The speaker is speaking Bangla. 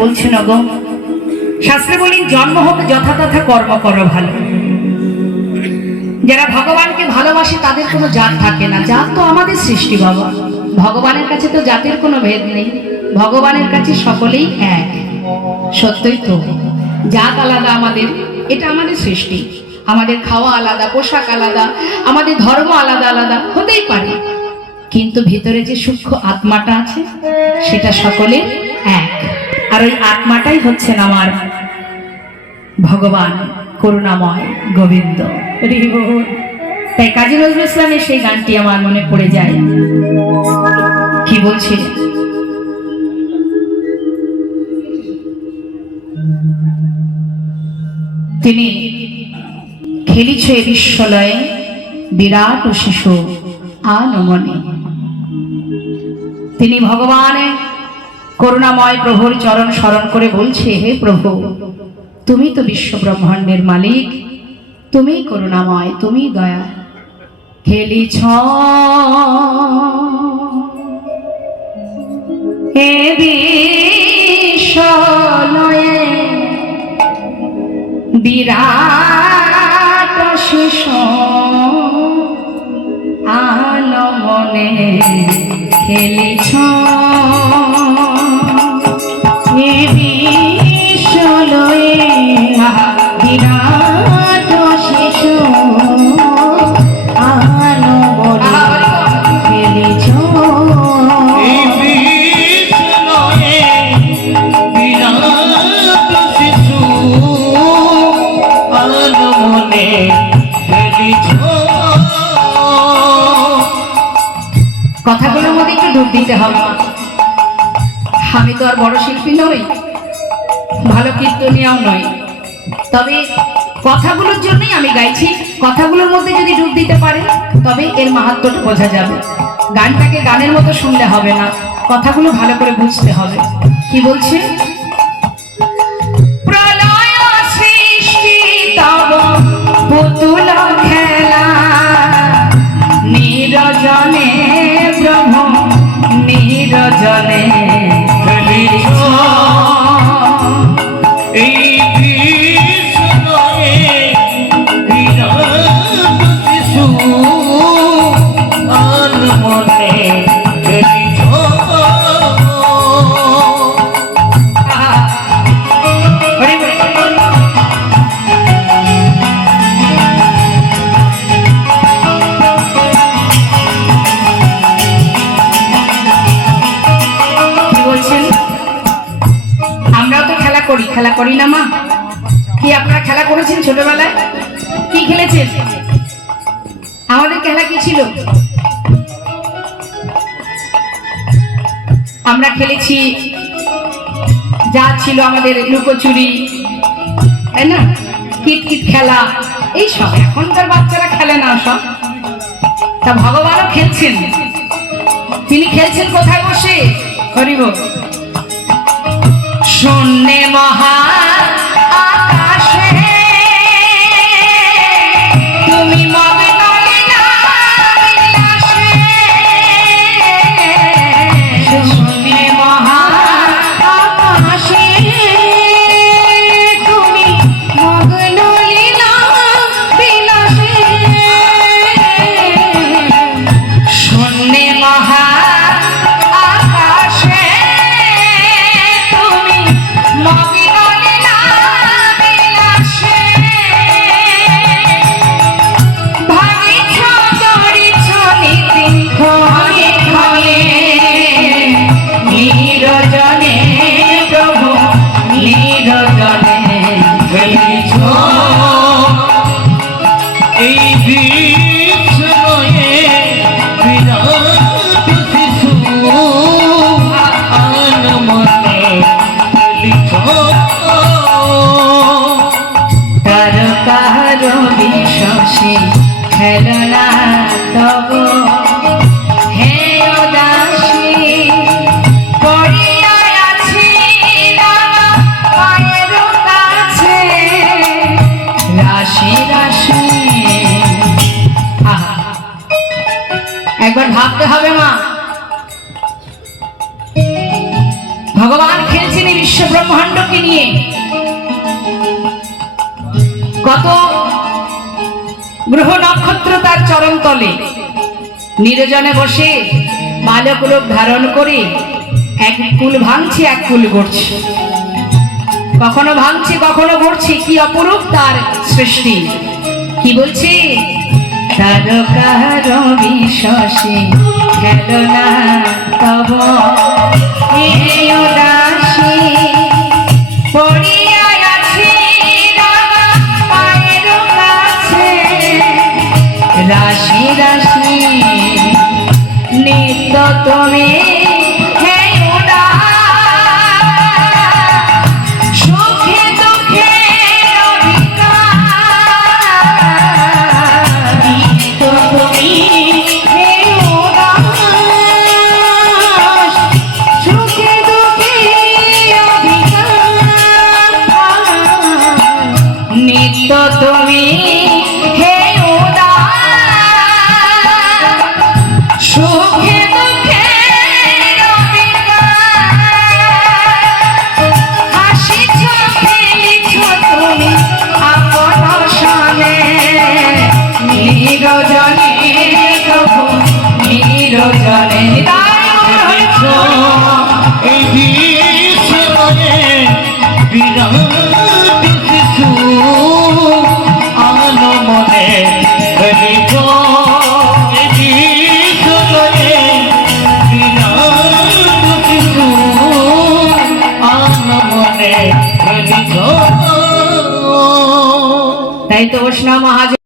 বলছেন গো, শাস্ত্রে বলেন জন্ম হোক যথা তথা কর্ম করো ভালো। যারা ভগবানকে ভালোবাসে তাদের কোনো জাত থাকে না। জাত তো আমাদের সৃষ্টি বাবা, ভগবানের কাছে তো জাতের কোনো ভেদ নেই। ভগবানের কাছে সকলেই এক। সত্যই তো, জাত আলাদা আমাদের, এটা আমাদের সৃষ্টি। আমাদের খাওয়া আলাদা, পোশাক আলাদা, আমাদের ধর্ম আলাদা আলাদা হতেই পারে, কিন্তু ভিতরে যে সূক্ষ্ম আত্মাটা আছে সেটা সকলের এক। আর ওই আত্মাটাই হচ্ছেন আমার ভগবান করুণাময় গোবিন্দ। তাই কাজী নজরুল ইসলামের সেই গানটি আমার মনে পড়ে যায়। কি বলছিল? তিনি খেলিছে বিশ্বলয়ে বিরাট শিশু আনমনে। তিনি ভগবান করুণাময় প্রভুর চরণ স্মরণ করে বলছে, হে প্রভু, তুমি তো বিশ্ব ব্রহ্মাণ্ডের মালিক, তুমি করুণাময়, তুমি দয়া। খেলিছ হে বিশ্বলয়ে বিরাট শিশু আনমনে। খেলিছ হে বিশ্বলয়ে বিরাট শিশু আনমনে। খেলিছ কথাগুলোর মধ্যে একটু ডুব দিতে হবে। আমি তো আর বড় শিল্পী নই, ভালো কীর্তনিয়াও নই, তবে কথাগুলোর জন্যই আমি গাইছি। কথাগুলোর মধ্যে যদি ডুব দিতে পারে তবে এর মাহাত্ম্যটা বোঝা যাবে। গানটাকে গানের মতো শুনলে হবে না, কথাগুলো ভালো করে বুঝতে হবে। কি বলছে? প্রলয় সৃষ্টি তব পুতুল খেলা, নিরজনে ব্রহ্ম নিরজনে। খেলিছ এই বিশ্বলয়ে বিরাট শিশু আনমনে। খেলিছ খেলা করি না মা? কি আপনারা খেলা করেছেন ছোটবেলায়? কি খেলেছেন? আমাদের খেলা কি ছিল? আমরা খেলেছি যা ছিল আমাদের, লুকোচুরি, তাই না, কিতকিত খেলা, এইসব। এখনকার বাচ্চারা খেলে না সব। তা ভগবানও খেলছেন। তিনি খেলছেন কোথায় বসে? হরিব শূন্যে মহা আকাশে তুমি মগ্ন লীলা বিলাসে। শূন্যে মহা আকাশে তুমি মগ্ন লীলা বিলাসে। শূন্যে মহা আকাশে তুমি ব্রহ্মাণ্ডকে নিয়ে কত গ্রহ নক্ষত্র তার চরণ তলে নিরজনে বসে বালক রূপ ধারণ করে এক কুল ভাঙছে এক কুল গড়ছে, কখনো ভাঙছে কখনো গড়ছে। কি অপরূপ তার সৃষ্টি! কি বলছে? তারকার বিশ্বসে খেলো না তব হে উদাসী, পড়িয়া আছে রাঙা পায়ের কাছে রাশি রাশি নিত্য তুমি হে উদাস, সুখে দুঃখে অধিকার নিত্য তুমি হে উদাস, সুখে দুঃখে অধিকার নিত্য তুমি হে উদাস, সুখে দুঃখে হাসিছ খেলিছ তুমি আপন সনে নিরজনে প্রভু নিরজনে এই বিশ্বরে বিরাট শিশু আলো মনে রেখ, এই বিশ্বরে বিরাট শিশু আলো মনে রেখ। তাই তো বৈষ্ণব মহাজন